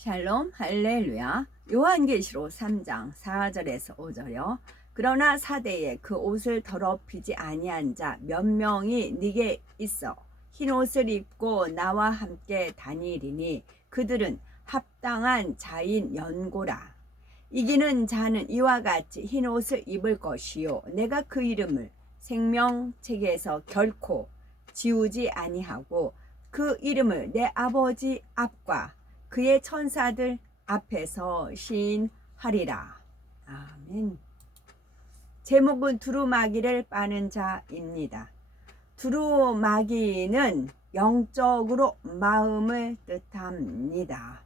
샬롬 할렐루야. 요한계시록 3장 4절에서 5절요. 그러나 사대에 그 옷을 더럽히지 아니한 자 몇 명이 네게 있어 흰 옷을 입고 나와 함께 다니리니 그들은 합당한 자인 연고라. 이기는 자는 이와 같이 흰 옷을 입을 것이요 내가 그 이름을 생명책에서 결코 지우지 아니하고 그 이름을 내 아버지 앞과 그의 천사들 앞에서 시인하리라. 아멘. 제목은 두루마기를 빠는 자입니다. 두루마기는 영적으로 마음을 뜻합니다.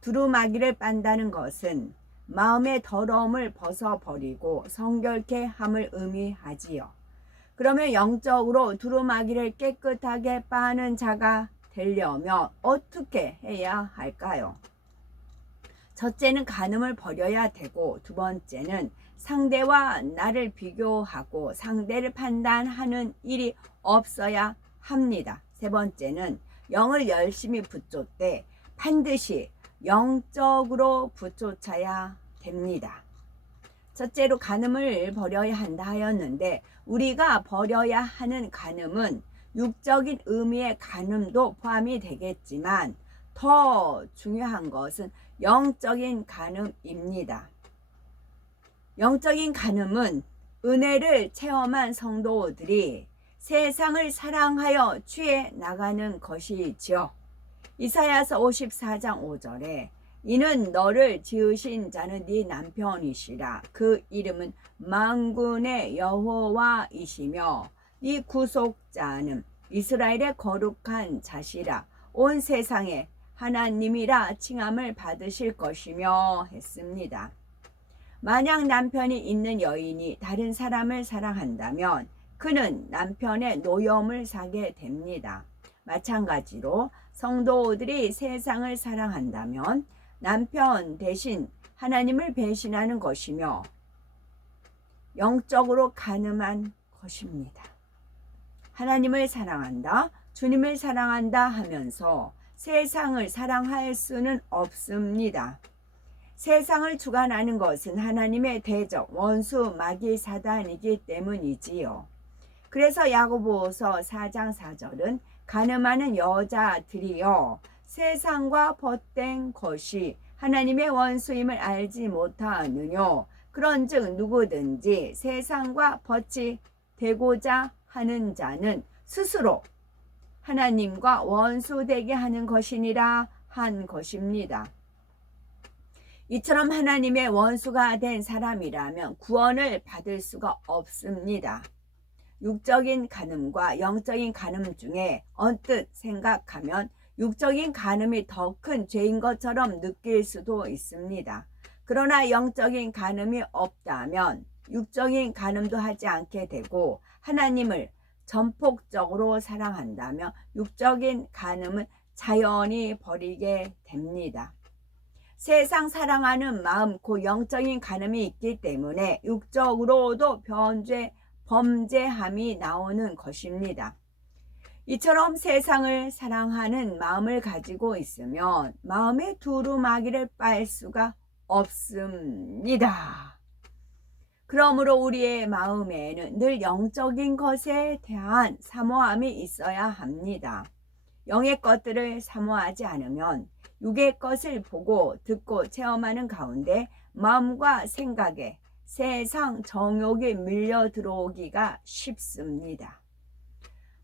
두루마기를 빤다는 것은 마음의 더러움을 벗어버리고 성결케 함을 의미하지요. 그러면 영적으로 두루마기를 깨끗하게 빠는 자가 되려면 어떻게 해야 할까요? 첫째는 간음을 버려야 되고, 두 번째는 상대와 나를 비교하고 상대를 판단하는 일이 없어야 합니다. 세 번째는 영을 열심히 붙잡되 반드시 영적으로 붙잡아야 됩니다. 첫째로 간음을 버려야 한다 하였는데, 우리가 버려야 하는 간음은 육적인 의미의 간음도 포함이 되겠지만 더 중요한 것은 영적인 간음입니다. 영적인 간음은 은혜를 체험한 성도들이 세상을 사랑하여 취해 나가는 것이지요. 이사야서 54장 5절에 이는 너를 지으신 자는 네 남편이시라. 그 이름은 만군의 여호와이시며 이 구속자는 이스라엘의 거룩한 자시라. 온 세상에 하나님이라 칭함을 받으실 것이며 했습니다. 만약 남편이 있는 여인이 다른 사람을 사랑한다면 그는 남편의 노여움을 사게 됩니다. 마찬가지로 성도들이 세상을 사랑한다면 남편 대신 하나님을 배신하는 것이며 영적으로 간음한 것입니다. 하나님을 사랑한다, 주님을 사랑한다 하면서 세상을 사랑할 수는 없습니다. 세상을 주관하는 것은 하나님의 대적, 원수, 마귀, 사단이기 때문이지요. 그래서 야고보서 4장 4절은 간음하는 여자들이여 세상과 벗된 것이 하나님의 원수임을 알지 못하느뇨. 그런즉 누구든지 세상과 벗이 되고자 하는 자는 스스로 하나님과 원수되게 하는 것이니라 한 것입니다. 이처럼 하나님의 원수가 된 사람이라면 구원을 받을 수가 없습니다. 육적인 간음과 영적인 간음 중에 언뜻 생각하면 육적인 간음이 더 큰 죄인 것처럼 느낄 수도 있습니다. 그러나 영적인 간음이 없다면 육적인 간음도 하지 않게 되고 하나님을 전폭적으로 사랑한다면 육적인 간음은 자연히 버리게 됩니다. 세상 사랑하는 마음, 그 영적인 간음이 있기 때문에 육적으로도 범죄함이 나오는 것입니다. 이처럼 세상을 사랑하는 마음을 가지고 있으면 마음의 두루마기를 빨 수가 없습니다. 그러므로 우리의 마음에는 늘 영적인 것에 대한 사모함이 있어야 합니다. 영의 것들을 사모하지 않으면 육의 것을 보고 듣고 체험하는 가운데 마음과 생각에 세상 정욕이 밀려 들어오기가 쉽습니다.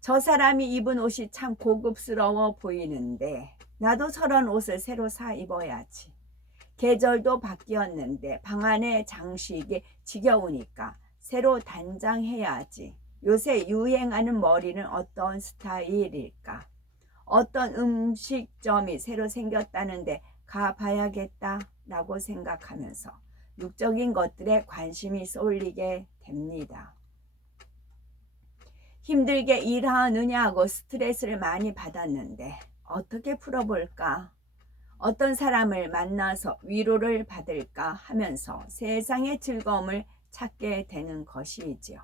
저 사람이 입은 옷이 참 고급스러워 보이는데 나도 저런 옷을 새로 사 입어야지. 계절도 바뀌었는데 방 안의 장식이 지겨우니까 새로 단장해야지. 요새 유행하는 머리는 어떤 스타일일까? 어떤 음식점이 새로 생겼다는데 가봐야겠다 라고 생각하면서 육적인 것들에 관심이 쏠리게 됩니다. 힘들게 일하느냐고 스트레스를 많이 받았는데 어떻게 풀어볼까? 어떤 사람을 만나서 위로를 받을까 하면서 세상의 즐거움을 찾게 되는 것이지요.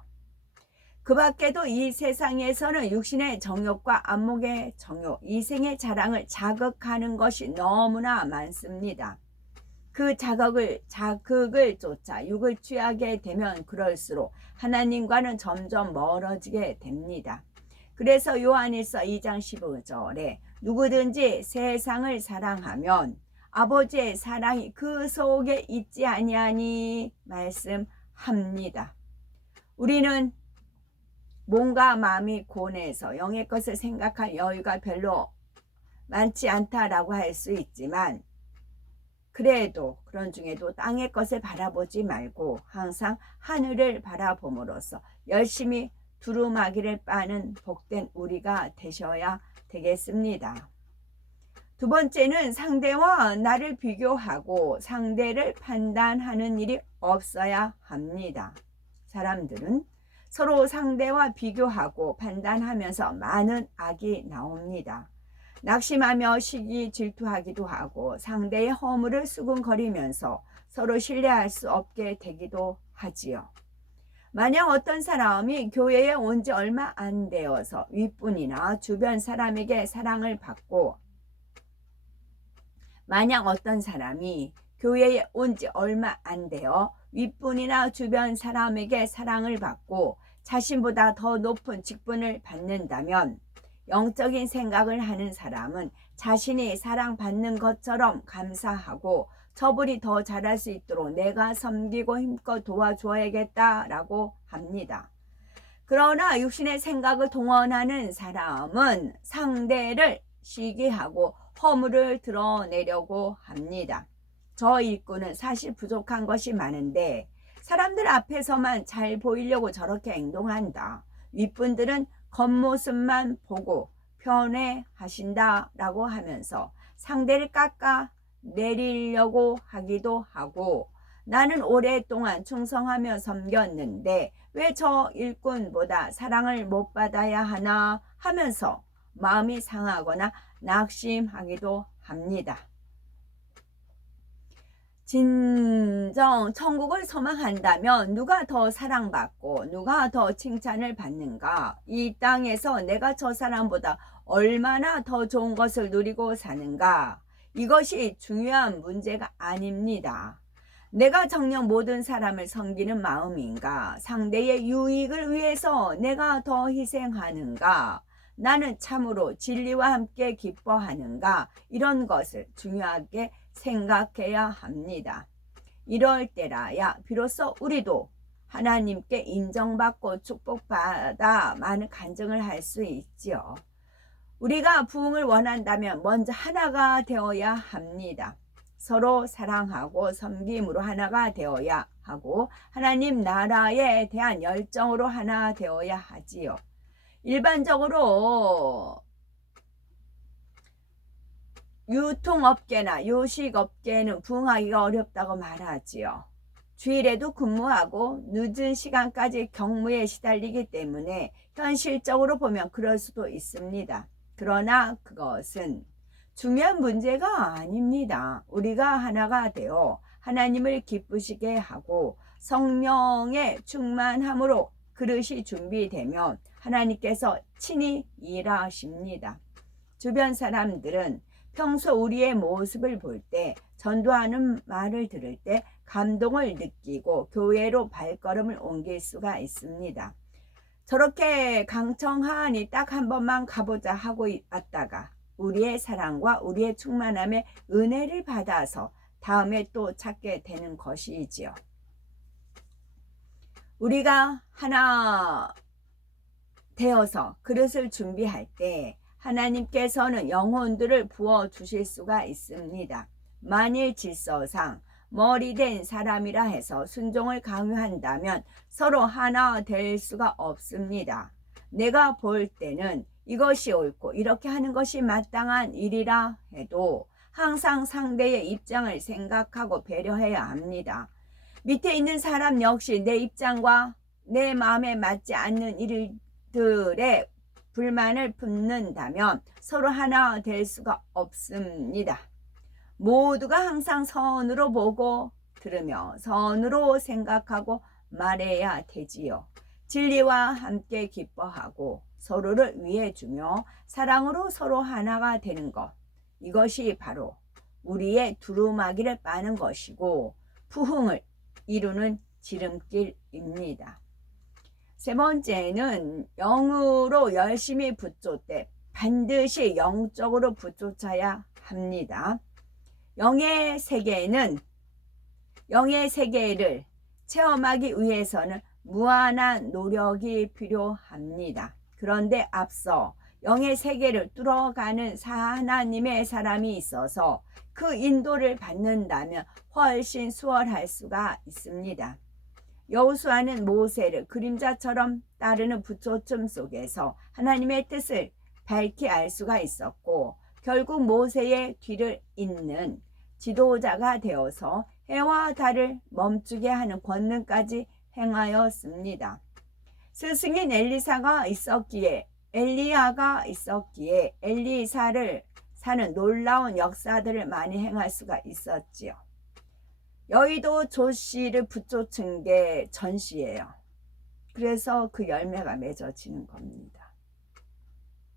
그 밖에도 이 세상에서는 육신의 정욕과 안목의 정욕, 이생의 자랑을 자극하는 것이 너무나 많습니다. 그 자극을 쫓아 육을 취하게 되면 그럴수록 하나님과는 점점 멀어지게 됩니다. 그래서 요한일서 2장 15절에 누구든지 세상을 사랑하면 아버지의 사랑이 그 속에 있지 아니하니 말씀합니다. 우리는 몸과 마음이 고뇌해서 영의 것을 생각할 여유가 별로 많지 않다라고 할 수 있지만, 그래도 그런 중에도 땅의 것을 바라보지 말고 항상 하늘을 바라봄으로써 열심히 두루마기를 빠는 복된 우리가 되셔야 되겠습니다. 두 번째는 상대와 나를 비교하고 상대를 판단하는 일이 없어야 합니다. 사람들은 서로 상대와 비교하고 판단하면서 많은 악이 나옵니다. 낙심하며 시기 질투하기도 하고 상대의 허물을 수군거리면서 서로 신뢰할 수 없게 되기도 하지요. 만약 어떤 사람이 교회에 온 지 얼마 안 되어서 윗분이나 주변 사람에게 사랑을 받고 윗분이나 주변 사람에게 사랑을 받고 자신보다 더 높은 직분을 받는다면 영적인 생각을 하는 사람은 자신이 사랑받는 것처럼 감사하고 저분이 더 잘할 수 있도록 내가 섬기고 힘껏 도와줘야겠다라고 합니다. 그러나 육신의 생각을 동원하는 사람은 상대를 시기하고 허물을 드러내려고 합니다. 저 일꾼은 사실 부족한 것이 많은데 사람들 앞에서만 잘 보이려고 저렇게 행동한다. 윗분들은 겉모습만 보고 편애하신다 라고 하면서 상대를 깎아 내리려고 하기도 하고, 나는 오랫동안 충성하며 섬겼는데 왜 저 일꾼보다 사랑을 못 받아야 하나 하면서 마음이 상하거나 낙심하기도 합니다. 진정 천국을 소망한다면 누가 더 사랑받고 누가 더 칭찬을 받는가? 이 땅에서 내가 저 사람보다 얼마나 더 좋은 것을 누리고 사는가? 이것이 중요한 문제가 아닙니다. 내가 정녕 모든 사람을 섬기는 마음인가? 상대의 유익을 위해서 내가 더 희생하는가? 나는 참으로 진리와 함께 기뻐하는가? 이런 것을 중요하게 생각해야 합니다. 이럴 때라야 비로소 우리도 하나님께 인정받고 축복받아 많은 간증을 할 수 있지요. 우리가 부흥을 원한다면 먼저 하나가 되어야 합니다. 서로 사랑하고 섬김으로 하나가 되어야 하고 하나님 나라에 대한 열정으로 하나 되어야 하지요. 일반적으로 유통업계나 요식업계는 부흥하기가 어렵다고 말하지요. 주일에도 근무하고 늦은 시간까지 경무에 시달리기 때문에 현실적으로 보면 그럴 수도 있습니다. 그러나 그것은 중요한 문제가 아닙니다. 우리가 하나가 되어 하나님을 기쁘시게 하고 성령의 충만함으로 그릇이 준비되면 하나님께서 친히 일하십니다. 주변 사람들은 평소 우리의 모습을 볼 때, 전도하는 말을 들을 때 감동을 느끼고 교회로 발걸음을 옮길 수가 있습니다. 저렇게 강청하니 딱 한 번만 가보자 하고 왔다가 우리의 사랑과 우리의 충만함에 은혜를 받아서 다음에 또 찾게 되는 것이지요. 우리가 하나 되어서 그릇을 준비할 때 하나님께서는 영혼들을 부어주실 수가 있습니다. 만일 질서상 머리된 사람이라 해서 순종을 강요한다면 서로 하나 될 수가 없습니다. 내가 볼 때는 이것이 옳고 이렇게 하는 것이 마땅한 일이라 해도 항상 상대의 입장을 생각하고 배려해야 합니다. 밑에 있는 사람 역시 내 입장과 내 마음에 맞지 않는 일들의 불만을 품는다면 서로 하나 될 수가 없습니다. 모두가 항상 선으로 보고 들으며 선으로 생각하고 말해야 되지요. 진리와 함께 기뻐하고 서로를 위해 주며 사랑으로 서로 하나가 되는 것. 이것이 바로 우리의 두루마기를 빠는 것이고 부흥을 이루는 지름길입니다. 세 번째는 영으로 열심히 붙잡되 반드시 영적으로 붙잡아야 합니다. 영의 세계를 체험하기 위해서는 무한한 노력이 필요합니다. 그런데 앞서 영의 세계를 뚫어가는 하나님의 사람이 있어서 그 인도를 받는다면 훨씬 수월할 수가 있습니다. 여호수아는 모세를 그림자처럼 따르는 부초점 속에서 하나님의 뜻을 밝히 알 수가 있었고 결국 모세의 뒤를 잇는 지도자가 되어서 해와 달을 멈추게 하는 권능까지 행하였습니다. 스승인 엘리야가 있었기에 엘리사를 사는 놀라운 역사들을 많이 행할 수가 있었지요. 여의도 조씨를 붙쫓은 게 전시예요. 그래서 그 열매가 맺어지는 겁니다.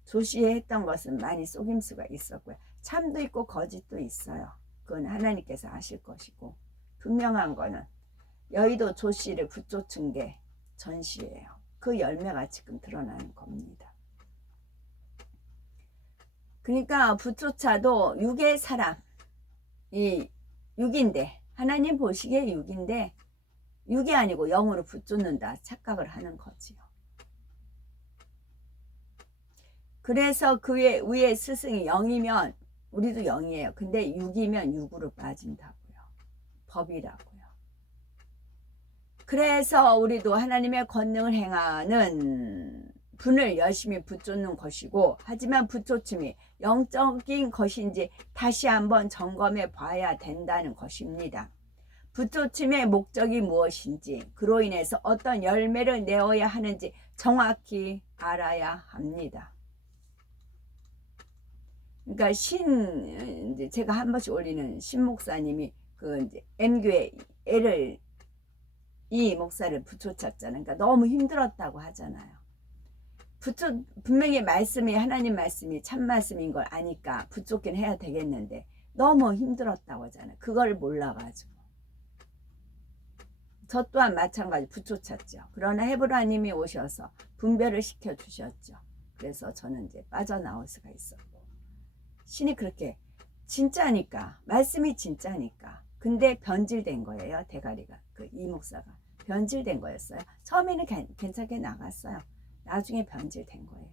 조씨에 했던 것은 많이 속임수가 있었고요. 참도 있고 거짓도 있어요. 그건 하나님께서 아실 것이고 분명한 거는 여의도 조씨를 붙쫓은 게 전시예요. 그 열매가 지금 드러나는 겁니다. 그러니까 붙조차도 육의 사람, 이 육인데 하나님 보시기에 육인데 육이 아니고 영으로 붙쫓는다 착각을 하는 거지요. 그래서 그의 위에 스승이 영이면 우리도 영이에요. 근데 육이면 육으로 빠진다고요. 법이라고요. 그래서 우리도 하나님의 권능을 행하는 분을 열심히 붙쫓는 것이고 하지만 붙쫓음이 영적인 것인지 다시 한번 점검해 봐야 된다는 것입니다. 붙쫓음의 목적이 무엇인지 그로 인해서 어떤 열매를 내어야 하는지 정확히 알아야 합니다. 그러니까 이제 제가 한 번씩 올리는 신 목사님이 그 이제 M교회 애를 이 목사를 붙여쳤잖아요. 그러니까 너무 힘들었다고 하잖아요. 분명히 말씀이 하나님 말씀이 참 말씀인 걸 아니까 붙잡긴 해야 되겠는데 너무 힘들었다고 하잖아요. 그걸 몰라가지고 저 또한 마찬가지 붙여쳤죠. 그러나 헤브라님이 오셔서 분별을 시켜주셨죠. 그래서 저는 이제 빠져나올 수가 있었고 신이 그렇게 진짜니까 말씀이 진짜니까 근데 변질된 거예요. 대가리가 이 목사가 변질된 거였어요. 처음에는 괜찮게 나갔어요. 나중에 변질된 거예요.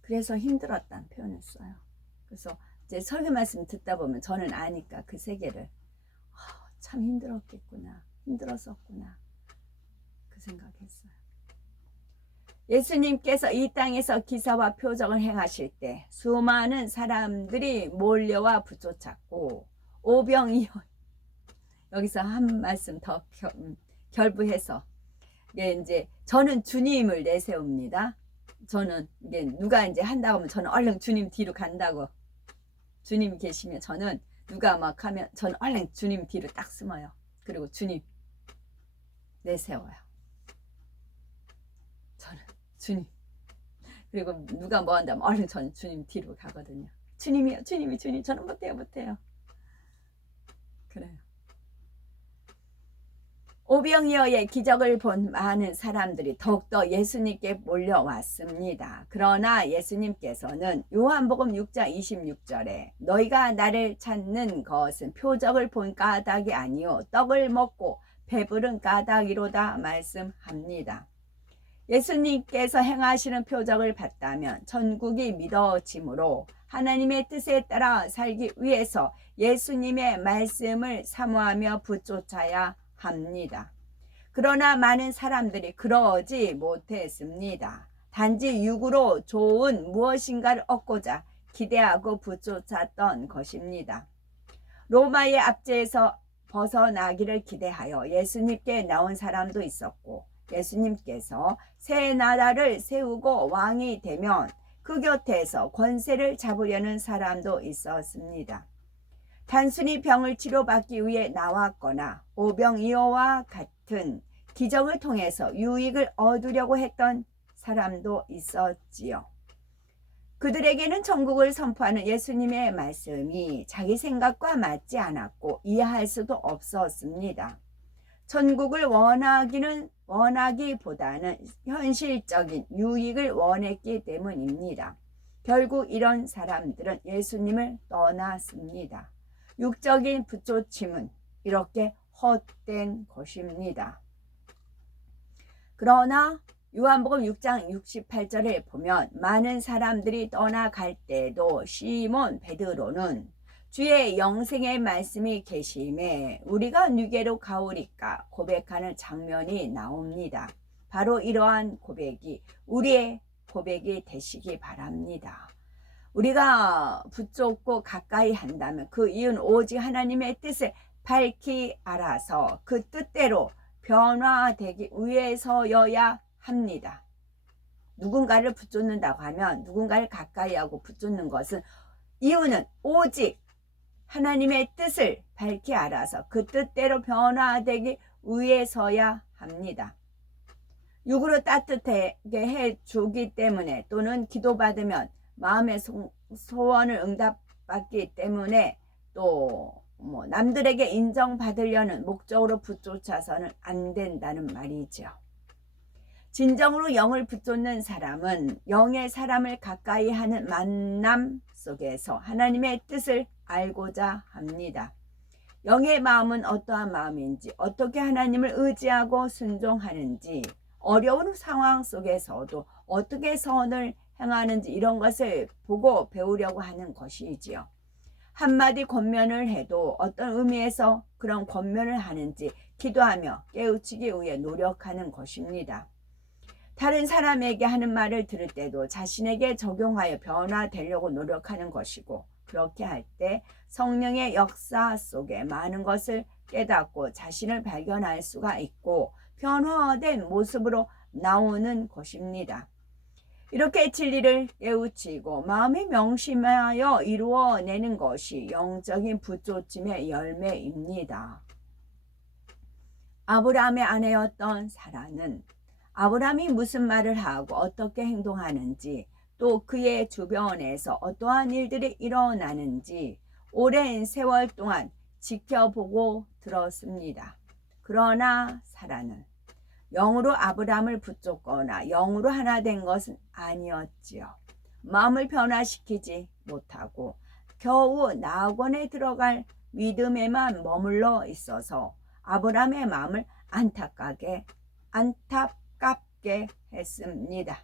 그래서 힘들었다는 표현을 써요. 그래서 이제 설교 말씀 듣다 보면 저는 아니까 그 세계를 참 힘들었겠구나, 힘들었었구나 그 생각했어요. 예수님께서 이 땅에서 기사와 표적을 행하실 때 수많은 사람들이 몰려와 붙여찼고 오병이어 여기서 한 말씀 더 결부해서 이제 저는 주님을 내세웁니다. 저는 이게 누가 이제 한다고 하면 저는 얼른 주님 뒤로 간다고. 주님 계시면 저는 누가 막 하면 저는 얼른 주님 뒤로 딱 숨어요. 그리고 주님 내세워요. 저는 주님. 그리고 누가 뭐 한다면 얼른 저는 주님 뒤로 가거든요. 주님이요, 주님. 저는 못해요. 그래요. 오병이어의 기적을 본 많은 사람들이 더욱더 예수님께 몰려왔습니다. 그러나 예수님께서는 요한복음 6장 26절에 너희가 나를 찾는 것은 표적을 본 까닭이 아니요 떡을 먹고 배부른 까닭이로다 말씀합니다. 예수님께서 행하시는 표적을 봤다면 천국이 믿어지므로 하나님의 뜻에 따라 살기 위해서 예수님의 말씀을 사모하며 붙쫓아야 합니다. 그러나 많은 사람들이 그러지 못했습니다. 단지 육으로 좋은 무엇인가를 얻고자 기대하고 붙쫓았던 것입니다. 로마의 압제에서 벗어나기를 기대하여 예수님께 나온 사람도 있었고 예수님께서 새 나라를 세우고 왕이 되면 그 곁에서 권세를 잡으려는 사람도 있었습니다. 단순히 병을 치료받기 위해 나왔거나 오병이어와 같은 기적을 통해서 유익을 얻으려고 했던 사람도 있었지요. 그들에게는 천국을 선포하는 예수님의 말씀이 자기 생각과 맞지 않았고 이해할 수도 없었습니다. 천국을 원하기보다는 현실적인 유익을 원했기 때문입니다. 결국 이런 사람들은 예수님을 떠났습니다. 육적인 부쫓임은 이렇게 헛된 것입니다. 그러나 요한복음 6장 68절에 보면 많은 사람들이 떠나갈 때도 시몬 베드로는 주의 영생의 말씀이 계심에 우리가 누게로 가오리까 고백하는 장면이 나옵니다. 바로 이러한 고백이 우리의 고백이 되시기 바랍니다. 우리가 붙잡고 가까이 한다면 그 이유는 오직 하나님의 뜻을 밝히 알아서 그 뜻대로 변화되기 위해서여야 합니다. 누군가를 붙잡는다고 하면 누군가를 가까이 하고 붙잡는 것은 이유는 오직 하나님의 뜻을 밝히 알아서 그 뜻대로 변화되기 위해서야 합니다. 육으로 따뜻하게 해주기 때문에 또는 기도받으면 마음의 소원을 응답받기 때문에 또 남들에게 인정받으려는 목적으로 붙쫓아서는 안 된다는 말이죠. 진정으로 영을 붙잡는 사람은 영의 사람을 가까이 하는 만남 속에서 하나님의 뜻을 알고자 합니다. 영의 마음은 어떠한 마음인지, 어떻게 하나님을 의지하고 순종하는지, 어려운 상황 속에서도 어떻게 선을 행하는지 이런 것을 보고 배우려고 하는 것이지요. 한마디 권면을 해도 어떤 의미에서 그런 권면을 하는지 기도하며 깨우치기 위해 노력하는 것입니다. 다른 사람에게 하는 말을 들을 때도 자신에게 적용하여 변화되려고 노력하는 것이고 그렇게 할 때 성령의 역사 속에 많은 것을 깨닫고 자신을 발견할 수가 있고 변화된 모습으로 나오는 것입니다. 이렇게 진리를 깨우치고 마음에 명심하여 이루어내는 것이 영적인 부쫓임의 열매입니다. 아브라함의 아내였던 사라는 아브라함이 무슨 말을 하고 어떻게 행동하는지 또 그의 주변에서 어떠한 일들이 일어나는지 오랜 세월 동안 지켜보고 들었습니다. 그러나 사라는 영으로 아브라함을 붙잡거나 영으로 하나 된 것은 아니었지요. 마음을 변화시키지 못하고 겨우 낙원에 들어갈 믿음에만 머물러 있어서 아브라함의 마음을 안타깝게 했습니다.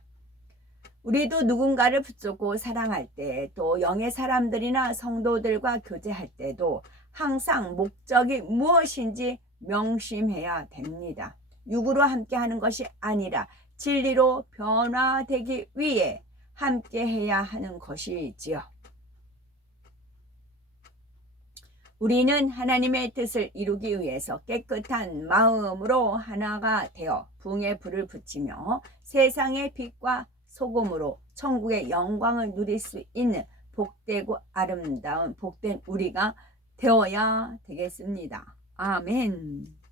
우리도 누군가를 붙잡고 사랑할 때 또 영의 사람들이나 성도들과 교제할 때도 항상 목적이 무엇인지 명심해야 됩니다. 육으로 함께하는 것이 아니라 진리로 변화되기 위해 함께해야 하는 것이지요. 우리는 하나님의 뜻을 이루기 위해서 깨끗한 마음으로 하나가 되어 부흥의 불을 붙이며 세상의 빛과 소금으로 천국의 영광을 누릴 수 있는 복되고 아름다운 복된 우리가 되어야 되겠습니다. 아멘.